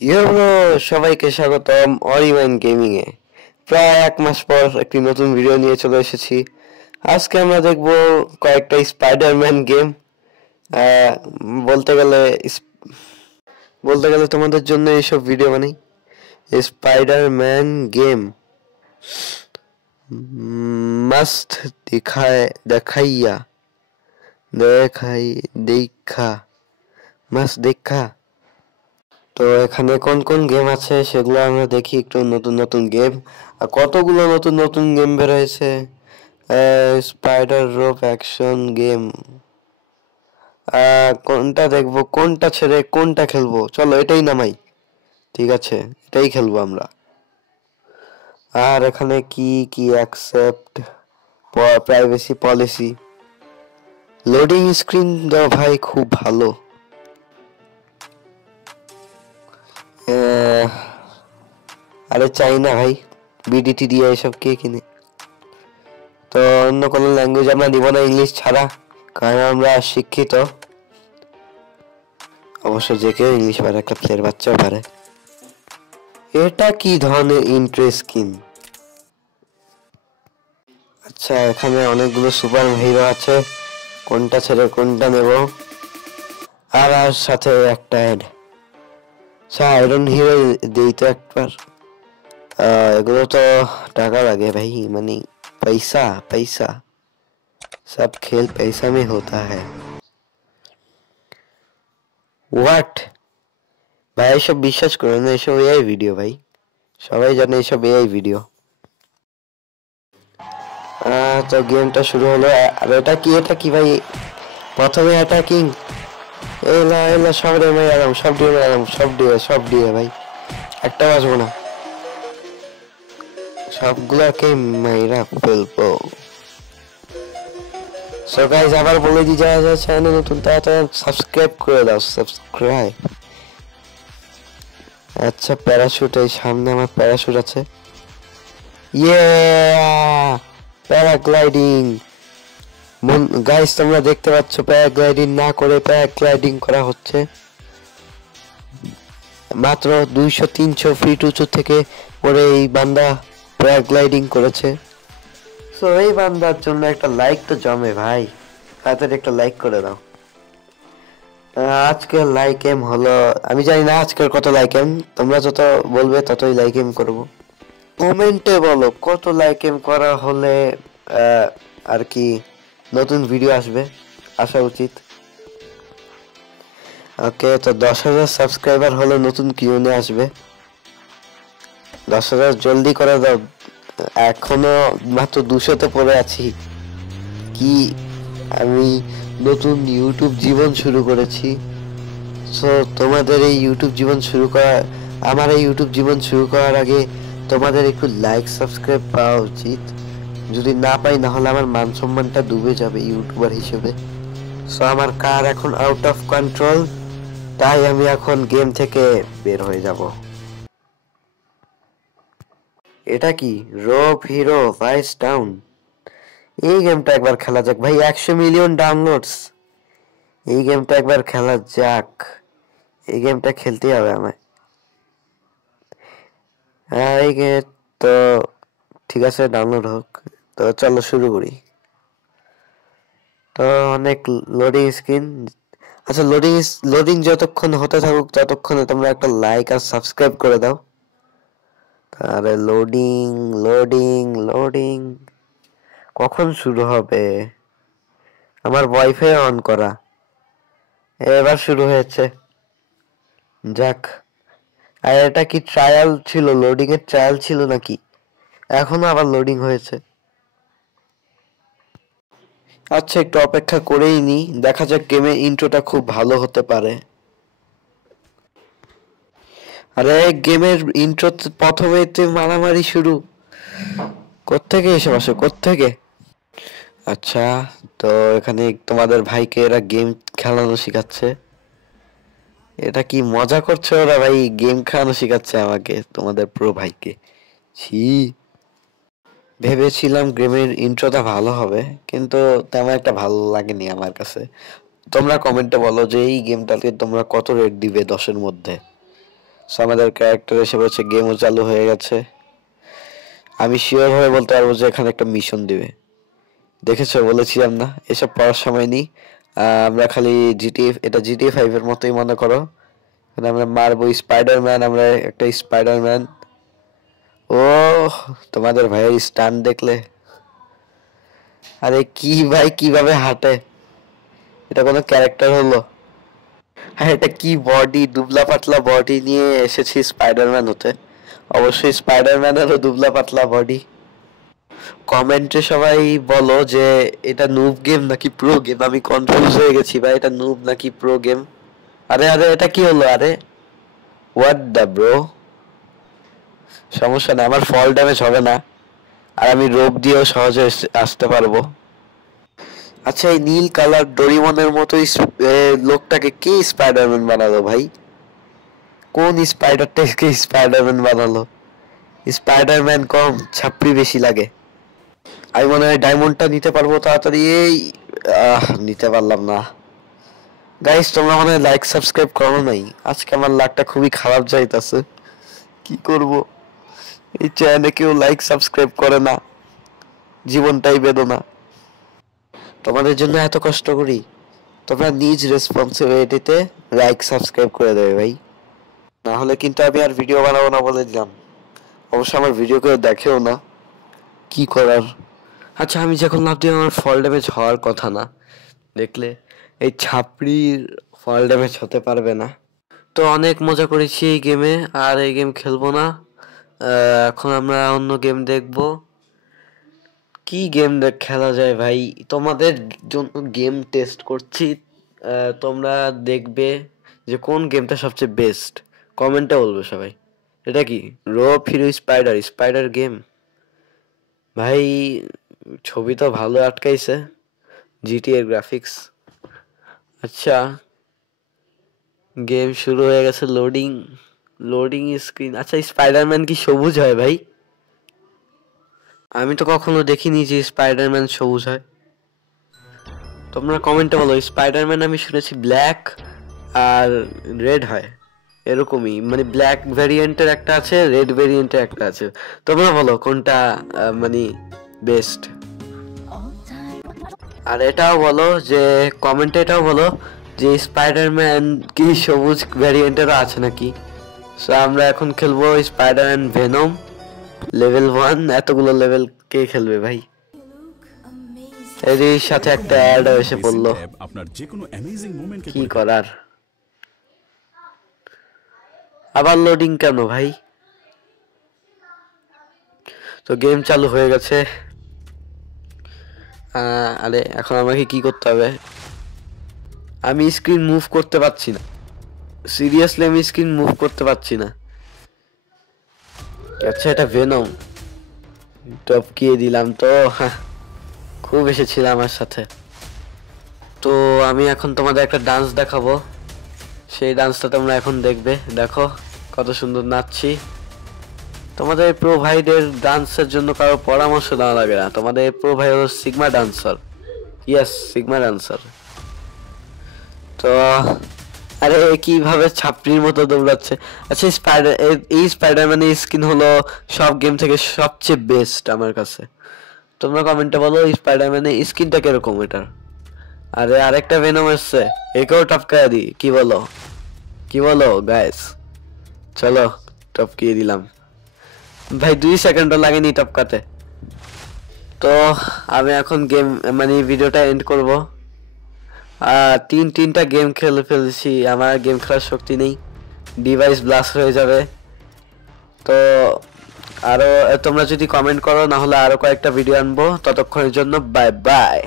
ইয়ো bro, সবাইকে স্বাগতম অরিওয়ান gaming এ। প্রায় এক মাস পর একটি নতুন ভিডিও নিয়ে চলে এসেছি। আজকে আমরা দেখব কয়েকটা স্পাইডারম্যান গেম। বলতে গেলে তোমাদের জন্য এইসব ভিডিও বানাই। স্পাইডারম্যান গেম মাস্ট দেখাইয়া দেখাই দেখা মাস্ট দেখা। তো এখানে কোন কোন গেম আছে সেগুলো আমরা দেখি, একটু নতুন নতুন গেম। আর কতগুলো নতুন নতুন গেম বের হয়েছে। স্পাইডার রোপ অ্যাকশন গেম, কোনটা দেখবো, কোনটা ছেড়ে কোনটা খেলবো? চলো এটাই নামাই, ঠিক আছে, এটাই খেলবো আমরা। আর এখানে কি কি accept, privacy policy, loading screen দাও ভাই, খুব ভালো। আরে চাই না ভাই, বিডিটি দিয়ে এসব কে কিনে। তো অন্য কোনো ল্যাঙ্গুয়েজ আমরা দিব না, ইংলিশ ছাড়া, কারণ আমরা শিক্ষিত। অবশ্য যে কেউ ইংলিশ পারে, একটা প্লেয়ার বাচ্চাও পারে। এটা কি ধরনের ইন্ট্রো স্কিন? আচ্ছা, এখানে অনেকগুলো সুপার হিরো আছে, কোনটা ছেড়ে কোনটা নেব? আর সাথে একটা অ্যাড। আচ্ছা, আয়রন হিরো দিই তো একবার। এগুলো তো টাকা লাগে ভাই, মানে पैसा पैसा, सब खेल पैसा में होता है। व्हाट ভাই, এসব বিশ্বাস করো না, এসব এআই ভিডিও ভাই, সবাই জানে এসব এআই ভিডিও। তো গেমটা শুরু হলো। আর এটা কি ভাই? প্রথমে অ্যাটাকিং, এলা এলা সব রে মারাম, সব দিয়ে ভাই, একটা বাঁচবো না, সবগুলাকে মাইরা ফেলবো। সো গাইস, আবার বলে দিই, যারা যারা চ্যানেল নতুন তারা সাবস্ক্রাইব করে দাও, সাবস্ক্রাইব। আচ্ছা, প্যারাশুট, এই সামনে আমার প্যারাশুট আছে। ইয়ে, প্যারাগ্লাইডিং। গাইস, তোমরা দেখতে পাচ্ছ প্যারাগ্লাইডিং না করে প্যারাগ্লাইডিং করা হচ্ছে। মাত্র 200-300 ফিট উঁচু থেকে পরে এই বান্দা প্যারাগ্লাইডিং করেছে। সো এই বান্দার জন্য একটা লাইক তো জমে ভাই, তাড়াতাড়ি একটা লাইক করে দাও। আজকের লাইক এম হলো, আমি জানি না আজকের কত লাইক এম, তোমরা যত বলবে ততই লাইক এম করবো। কমেন্টে বলো কত লাইক এম করা হলে আর কি নতুন ভিডিও আসা উচিত। ওকে, তো 10,000 সাবস্ক্রাইবার হলে নতুন কিউনে আসবে। 10,000 জলদি করে দাও, এখনো মাত্র 200-তে পড়ে আছি। কি, আমি নতুন ইউটিউব জীবন শুরু করেছি। সো তোমাদের এই ইউটিউব জীবন শুরু করা, আমার এই ইউটিউব জীবন শুরু করার আগে তোমাদের একটু লাইক সাবস্ক্রাইব পাওয়া উচিত। যদি না পাই, না হলে আমার মান সম্মানটা ডুবে যাবে ইউটিউবার হিসেবে। সো আমার কার এখন আউট অফ কন্ট্রোল, তাই আমি এখন গেম থেকে বের হয়ে যাব। এটা কি রোপ হিরো ভাইস টাউন? এই গেমটা একবার খেলা যাক ভাই, 100 মিলিয়ন ডাউনলোডস। এই গেমটা একবার খেলা যাক, এই গেমটা খেলতেই হবে আমায়। এই গেম তো ঠিক আছে, ডাউনলোড হোক। তো চলো শুরু করি। তো অনেক লোডিং স্ক্রিন। আচ্ছা, লোডিং যতক্ষণ হতে থাকুক ততক্ষণে তোমরা একটা লাইক আর সাবস্ক্রাইব করে দাও। আরে লোডিং লোডিং লোডিং, কখন শুরু হবে? আমার ওয়াইফাই অন করা, এবার শুরু হয়েছে, যাক। আর এটা কি ট্রায়াল ছিল, লোডিং এর ট্রায়াল ছিল নাকি? এখনো আবার লোডিং হয়েছে। আচ্ছা, একটু অপেক্ষা করেই নি, দেখা যাক গেমের ইন্ট্রোটা খুব ভালো হতে পারে। আরে গেমের ইন্ট্রো প্রথমেই তো মারামারি শুরু, কোত্থেকে এসে বসে কোত্থেকে? আচ্ছা, তো এখানে তোমাদের ভাইকে এরা গেম খেলানো শিখাচ্ছে। এটা কি মজা করছে ওরা ভাই? গেম খেলানো শিখাচ্ছে আমাকে, তোমাদের প্রো ভাইকে। ছি, ভেবেছিলাম গেমের ইন্ট্রোটা ভালো হবে, কিন্তু তেমন একটা ভালো লাগেনি আমার কাছে। তোমরা কমেন্টে বলো যে এই গেমটাকে তোমরা কত রেট দিবে 10-এর মধ্যে। সো আমাদের ক্যারেক্টার এসে বলছে গেমও চালু হয়ে গেছে। আমি শিওর ভাবে বলতে পারবো যে এখানে একটা মিশন দিবে। দেখেছো, বলেছিলাম না এসব পড়ার সময় নেই। আমরা খালি এটা জিটিএ 5 এর মতোই মনে করো। এখানে আমরা মারবো স্পাইডারম্যান, আমরা একটা স্পাইডারম্যান। ও তোমাদের ভাইয়ের স্টান দেখলে? আরে কি ভাই, কিভাবে হাঁটে? এটা কোনো ক্যারেক্টার হলো? হ্যাঁ, এটা কি বডি, দুবলা পাতলা বডি নিয়ে এসেছি স্পাইডারম্যান হতে। অবশ্যই স্পাইডারম্যানেরও দুবলা পাতলা বডি। কমেন্টে সবাই বলো যে এটা নুব গেম নাকি প্রো গেম। আমি কনফিউজ হয়ে গেছি ভাই, এটা নুব নাকি প্রো গেম। আরে আরে এটা কি হলো? আরে হোয়াট দ্য ব্রো? সমস্যা নেই, আমার ফল ড্যামেজ হবে না, আর আমি রোপ দিয়েও সহজে আসতে পারবো। আচ্ছা, এই নীল কালার ডোরিমনের মতো লোকটাকে কে স্পাইডারম্যান বানালো ভাই? কোন স্পাইডারটাকে স্পাইডারম্যান বানালো? স্পাইডারম্যান কম, ছাপড়ি বেশি লাগে। আমি মনে হয় ডায়মন্ডটা নিতে পারবো তাড়াতাড়ি। এই নিতে পারলাম না। গাইস, তোমরা মনে হয় লাইক সাবস্ক্রাইব করো নাই। আজকে আমার লাকটা খুবই খারাপ যাইতাছে। কি করব? এই চ্যানেলে কেউ লাইক সাবস্ক্রাইব করে না, জীবনটাই বেদনা। তোমাদের জন্য এত কষ্ট করি, তোমরা নিজ রেসপন্সিবিলিটিতে লাইক সাবস্ক্রাইব করে দেবে ভাই, না হলে কিন্তু আমি আর ভিডিও বানাবো না বলে দিলাম। অবশ্য আমার ভিডিও কেউ দেখেও না, কি করার। আচ্ছা, আমি যখন লাভ দিই আমার ফল ড্যামেজ হওয়ার কথা না, দেখলে এই ছাপড়ির ফল ড্যামেজ হতে পারবে না। তো অনেক মজা করেছি এই গেমে, আর এই গেম খেলবো না। এখন আমরা অন্য গেম দেখবো। কি গেম খেলা যায় ভাই? তোমাদের জন্য গেম টেস্ট করছি, তোমরা দেখবে যে কোন গেমটা সবচেয়ে বেস্ট। কমেন্টে বলবে সবাই। এটা কি rope hero spider spider game? ভাই ছবি তো ভালো আটকাইছে, জিটিএর গ্রাফিক্স। আচ্ছা, গেম শুরু হয়ে গেছে। Loading loading screen. আচ্ছা, স্পাইডারম্যান কি সবুজ হয় ভাই? আমি তো কখনো দেখিনি যে স্পাইডারম্যান সবুজ হয়। তোমরা কমেন্টে বলো। স্পাইডারম্যান আমি শুনেছি ব্ল্যাক আর রেড হয়, এরকমই। মানে ব্ল্যাক ভ্যারিয়েন্টের একটা আছে, রেড ভ্যারিয়েন্টের একটা আছে। তোমরা বলো কোনটা মানে বেস্ট। আর এটাও বলো যে কমেন্টে এটাও বলো যে স্পাইডারম্যান কি সবুজ ভ্যারিয়েন্টেরও আছে নাকি। সো আমরা এখন খেলবো স্পাইডারম্যান ভেনম লেভেল 1। এতগুলো লেভেল কে খেলবে ভাই? এর সাথে একটা অ্যাড এসে পড়লো, কি করার। আবার লোডিং কেন ভাই? তো গেম চালু হয়ে গেছে। আরে এখন আমাকে কি করতে হবে? আমি স্ক্রিন মুভ করতে পারছি না, সিরিয়াসলি আমি স্ক্রিন মুভ করতে পারছি না। আচ্ছা, এটা ভেনম, টপকিয়ে দিলাম তো। হ্যাঁ, খুব এসেছিল আমার সাথে। তো আমি এখন তোমাদের একটা ডান্স দেখাবো, সেই ডান্সটা তোমরা এখন দেখবে। দেখো কত সুন্দর নাচছি। তোমাদের প্রো ভাইদের ডান্সের জন্য কারো পরামর্শ দেওয়া লাগে না, তোমাদের প্রো ভাই হলো sigma dancer. Yes, sigma dancer. তো আরে কিভাবে ছাপড়ির মতো দৌড়াচ্ছে। আচ্ছা, এই স্পাইডারম্যানের স্কিন হলো সব গেম থেকে সবচেয়ে বেস্ট আমার কাছে। তোমরা কমেন্টে বলো স্পাইডারম্যানের স্কিনটা কিরকম এটার। আরে আরেকটা ভেনম আসছে, একেও টপকায় দি। কি বলো, কি বলো গাইস? চলো টপকিয়ে দিলাম ভাই, 2 সেকেন্ডও লাগেনি টপকাতে। তো আমি এখন গেম মানে ভিডিওটা এন্ড করব। তিনটা গেম খেলে ফেলেছি, আমার গেম খেলার শক্তি নেই, ডিভাইস ব্লাস্ট হয়ে যাবে। তো আরো তোমরা যদি কমেন্ট করো, না হলে আরো কয়েকটা ভিডিও আনবো। ততক্ষণের জন্য বাই বাই।